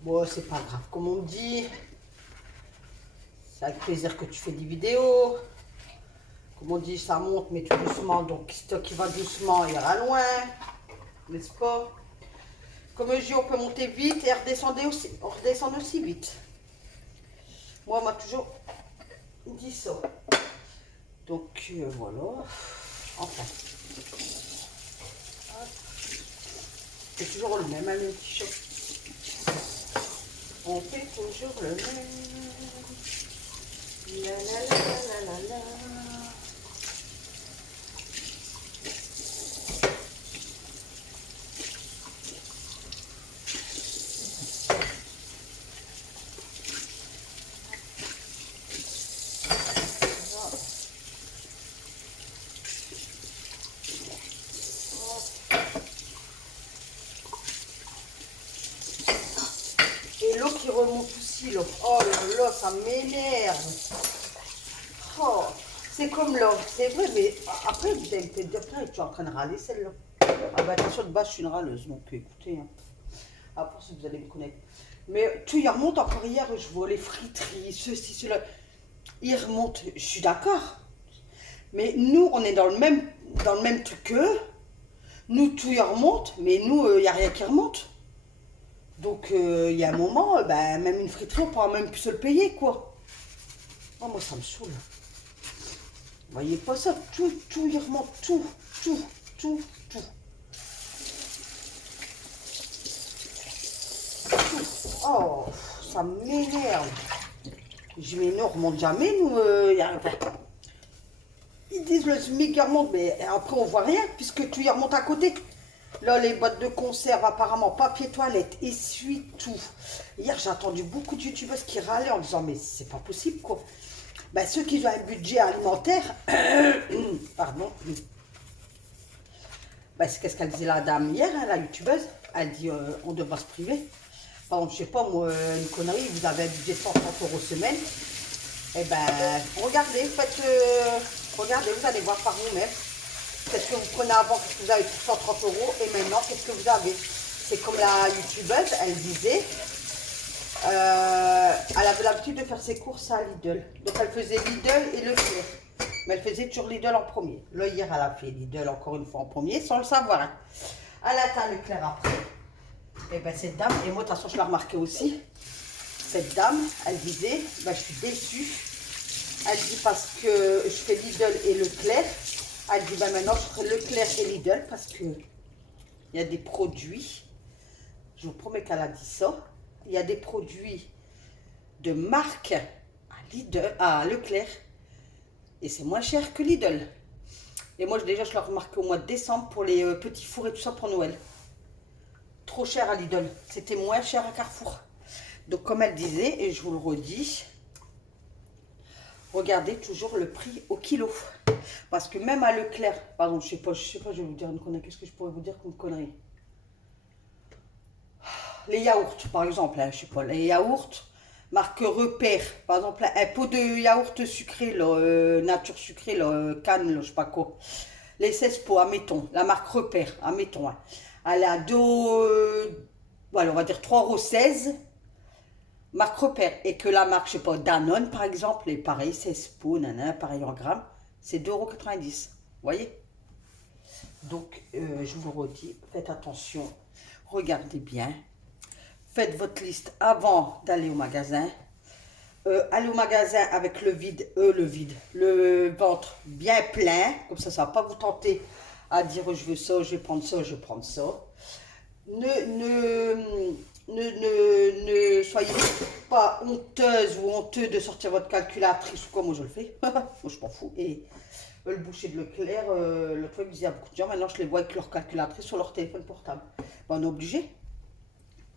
Bon, c'est pas grave, comme on me dit. C'est avec plaisir que tu fais des vidéos. Comme on dit, ça monte, mais tout doucement. Donc, si toi qui va doucement, il ira loin. N'est-ce pas? Comme je dis, on peut monter vite et redescendre aussi vite. Moi, on m'a toujours dit ça. Donc, voilà. Enfin. C'est toujours le même, hein, le t-shirt. On fait toujours le même. La la la la la la. Et l'eau qui remonte aussi, là. Oh là là, ça m'énerve. Oh, c'est comme l'eau, c'est vrai, mais après, vous allez peut-être dire, putain, tu es en train de râler celle-là. Ah bah, attention, de base, je suis une râleuse, donc écoutez, hein. Après, si vous allez me connaître. Mais tout, il remonte encore hier, je vois les friteries, ceci, cela. Il remonte, je suis d'accord. Mais nous, on est dans le même truc qu'eux. Nous, tout, il remonte, mais nous, il n'y a rien qui remonte. Donc, il y a un moment, ben, même une friterie, on ne pourra même plus se le payer, quoi. Oh, moi, ça me saoule. Vous voyez pas ça, tout, il remonte, tout. Oh, ça m'énerve. Je dis, mais non, on remonte jamais, nous. Ils disent le SMIC remonte, mais après, on voit rien, puisque tout y remonte à côté. Là, les boîtes de conserve, apparemment, papier toilette, essuie, tout. Hier, j'ai entendu beaucoup de youtubeuses qui râlaient en disant, mais c'est pas possible, quoi. Ben, ceux qui ont un budget alimentaire, pardon, ben, c'est qu'est-ce qu'elle disait la dame hier, hein, la youtubeuse. Elle dit, on devra se priver. Par exemple, je sais pas, moi, une connerie, vous avez un budget de 130 € semaine. Eh ben, regardez, regardez, vous allez voir par vous-même. Qu'est-ce que vous prenez avant, qu'est-ce que vous avez pour 130 € et maintenant, qu'est-ce que vous avez? C'est comme la youtubeuse, elle disait, elle avait l'habitude de faire ses courses à Lidl. Donc elle faisait Lidl et Leclerc. Mais elle faisait toujours Lidl en premier. Là, hier, elle a fait Lidl encore une fois en premier, sans le savoir. Hein. Elle atteint Leclerc après. Et bien cette dame, et moi de toute façon je l'ai remarqué aussi, cette dame, elle disait, ben, je suis déçue. Elle dit parce que je fais Lidl et Leclerc. Elle dit, ben maintenant je ferai Leclerc et Lidl parce que il y a des produits, je vous promets qu'elle a dit ça, il y a des produits de marque à Leclerc et c'est moins cher que Lidl. Et moi déjà je l'ai remarqué au mois de décembre pour les petits fours et tout ça pour Noël. Trop cher à Lidl, c'était moins cher à Carrefour. Donc comme elle disait, et je vous le redis, regardez toujours le prix au kilo. Parce que même à Leclerc, pardon, je sais pas, je vais vous dire une connerie. Qu'est-ce que je pourrais vous dire comme connerie? Les yaourts, par exemple, hein, je sais pas, les yaourts, marque Repère, par exemple, un pot de yaourt sucré, là, nature sucrée, là, Cannes, là, je sais pas quoi. Les 16 pots, admettons, la marque Repère, admettons, hein, elle a voilà, on va dire 3,16 €. Marque Repère, et que la marque, je sais pas, Danone par exemple, est pareil, 16 pots, nanana, pareil en grammes, c'est 2,90 €. Vous voyez? Donc, je vous redis, faites attention, regardez bien, faites votre liste avant d'aller au magasin. Allez au magasin avec le ventre bien plein, comme ça ne va pas vous tenter à dire je veux ça, je vais prendre ça, je vais prendre ça. Ne soyez pas honteuse ou honteux de sortir votre calculatrice ou quoi, moi je le fais, moi je m'en fous. Et le boucher de Leclerc, l'autre fois il me disait à beaucoup de gens, maintenant je les vois avec leur calculatrice sur leur téléphone portable. Ben, on est obligé.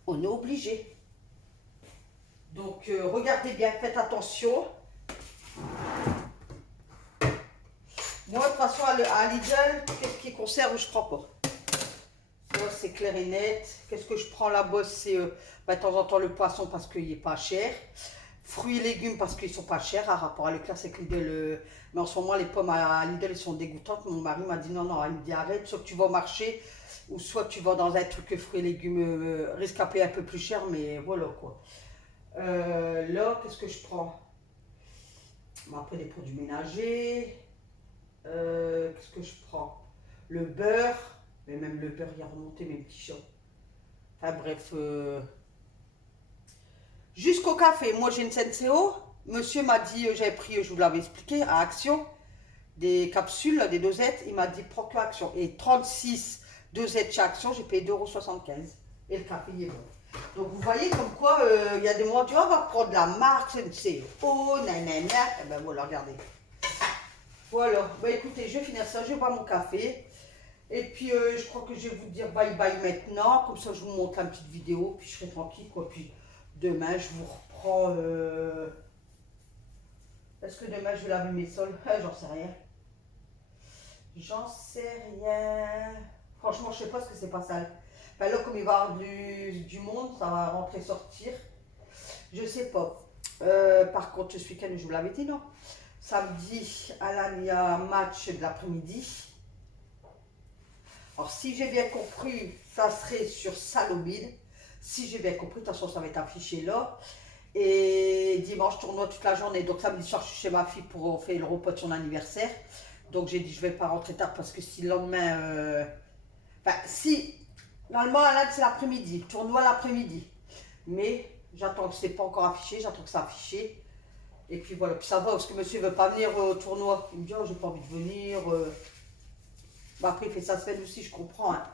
On est obligé. Donc regardez bien, faites attention. Moi de toute façon à Lidl, qu'est-ce qui conserve, je prends pas. C'est clair et net. Qu'est-ce que je prends là-bas? C'est de temps en temps le poisson parce qu'il n'est pas cher. Fruits et légumes parce qu'ils sont pas chers. À rapport à Leclerc, c'est que Lidl. Mais en ce moment, les pommes à Lidl sont dégoûtantes. Mon mari m'a dit non, il me dit arrête. Sauf que tu vas au marché, Ou soit tu vas dans un truc fruits et légumes rescapé un peu plus cher, mais voilà quoi. Là, qu'est-ce que je prends? Bon, après, des produits ménagers. Qu'est-ce que je prends? Le beurre. Mais même le beurre, il a remonté mes petits chats. Enfin bref. Jusqu'au café. Moi, j'ai une Senseo. Monsieur m'a dit, j'avais pris, je vous l'avais expliqué, à Action, des capsules, des dosettes. Il m'a dit, prends que Action. Et 36 dosettes chez Action, j'ai payé 2,75 €. Et le café, il est bon. Donc, vous voyez comme quoi, il y a des moments, tu vois, on va prendre la marque Senseo, nanana. Et ben voilà, regardez. Voilà. Ben écoutez, je vais finir ça, je vais boire mon café. Et puis, je crois que je vais vous dire bye bye maintenant. Comme ça, je vous montre une petite vidéo. Puis, je serai tranquille, quoi. Puis, demain, je vous reprends... Est-ce que demain, je vais laver mes sols? J'en sais rien. J'en sais rien. Franchement, je sais pas ce que c'est pas sale. Ben là, comme il va y avoir du monde, ça va rentrer, sortir. Je sais pas. Par contre, ce week-end, je vous l'avais dit, non? Samedi, Alan, il y a un match de l'après-midi. Alors, si j'ai bien compris, ça serait sur Salomine. Si j'ai bien compris, de toute façon, ça va être affiché là. Et dimanche, tournoi toute la journée. Donc, samedi soir, je suis chez ma fille pour faire le repas de son anniversaire. Donc, j'ai dit, je ne vais pas rentrer tard parce que si le lendemain... Enfin, si... Normalement, là, c'est l'après-midi. Tournoi l'après-midi. Mais j'attends que ce n'est pas encore affiché. J'attends que ça affiché. Et puis voilà. Puis ça va parce que monsieur ne veut pas venir au tournoi. Il me dit, oh, j'ai pas envie de venir. Bon, après, il fait sa semaine aussi, je comprends. Hein.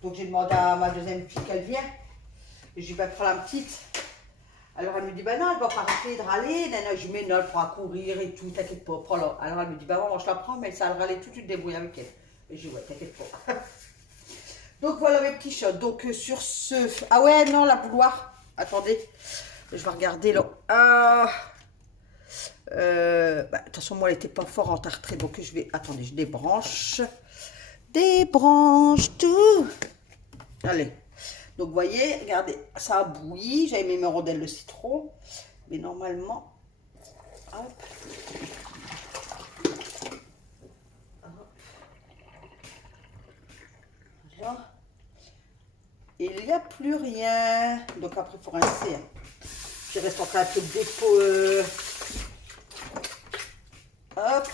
Donc, j'ai demandé à ma deuxième fille qu'elle vienne. Et je lui dis, prends la petite. Alors, elle me dit, non, elle va pas arrêter de râler. Nana, je lui mets, non, elle pourra courir et tout, t'inquiète pas, prends-la. Alors, elle me dit, maman, je la prends, mais ça va râler tout, tu te débrouilles avec elle. Et je dis, ouais, t'inquiète pas. Donc, voilà mes petits chats. Donc, sur ce... Ah ouais, non, la bouilloire. Attendez, je vais regarder là. De toute façon, moi, elle n'était pas fort entartrée, donc je vais... Attendez, je débranche. Débranche tout. Allez. Donc, vous voyez, regardez, ça a bouilli. J'avais mis mes rondelles de citron. Mais normalement, hop. Voilà. Il n'y a plus rien. Donc, après, il faut rincer. Il reste encore un peu de dépôt. Hop.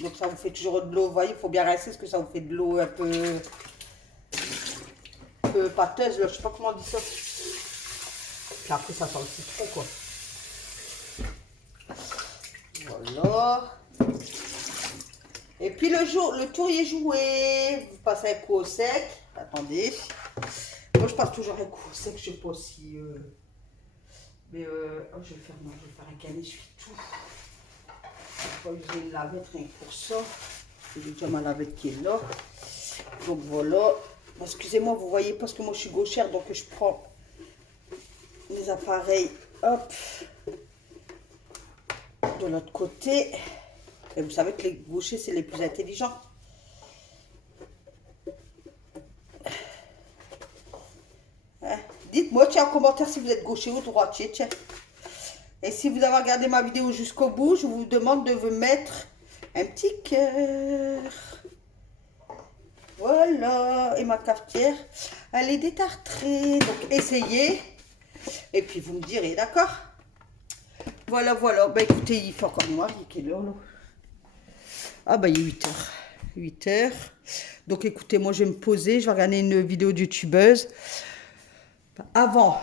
Donc, ça vous fait toujours de l'eau. Vous voyez, il faut bien rincer parce que ça vous fait de l'eau un peu pâteuse, là, je sais pas comment on dit ça. Puis après, ça sent le citron, quoi. Voilà. Et puis, le tour y est joué. Vous passez un coup au sec. Attendez. Moi, je passe toujours un coup au sec. Je sais pas si... Mais, oh, je vais le faire, non, je vais faire un canet, je suis tout. Je vais pas user une lavette rien que pour ça. J'ai déjà ma lavette qui est là. Donc, voilà. Excusez-moi, vous voyez, parce que moi je suis gauchère, donc je prends les appareils, hop, de l'autre côté. Et vous savez que les gauchers, c'est les plus intelligents. Hein? Dites-moi, tiens, en commentaire si vous êtes gaucher ou droitier, tiens. Et si vous avez regardé ma vidéo jusqu'au bout, je vous demande de vous mettre un petit cœur. Voilà, et ma cafetière, elle est détartrée, donc essayez, et puis vous me direz, d'accord? Voilà, voilà, bah écoutez, il fait encore noir, il est quelle heure là? Ah bah il est 8 h. 8 h. Donc écoutez, moi je vais me poser, je vais regarder une vidéo de youtubeuse. Avant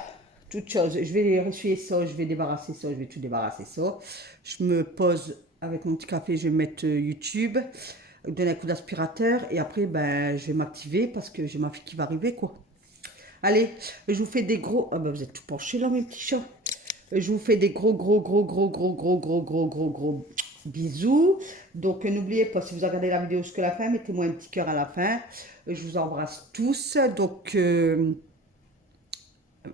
toute chose, je vais essuyer ça, je vais débarrasser ça, je vais tout débarrasser ça. Je me pose avec mon petit café, je vais mettre YouTube. Donner un coup d'aspirateur et après ben je vais m'activer parce que j'ai ma fille qui va arriver quoi. Allez, je vous fais des gros... Ah ben vous êtes tout penchés là mes petits chats. Je vous fais des gros bisous. Donc n'oubliez pas, si vous avez regardé la vidéo jusqu'à la fin, mettez-moi un petit cœur à la fin. Je vous embrasse tous. Donc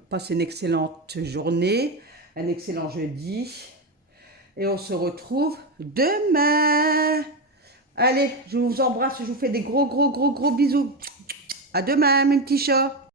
passez une excellente journée, un excellent jeudi. Et on se retrouve demain. Allez, je vous embrasse, je vous fais des gros bisous. À demain, mes petits chats.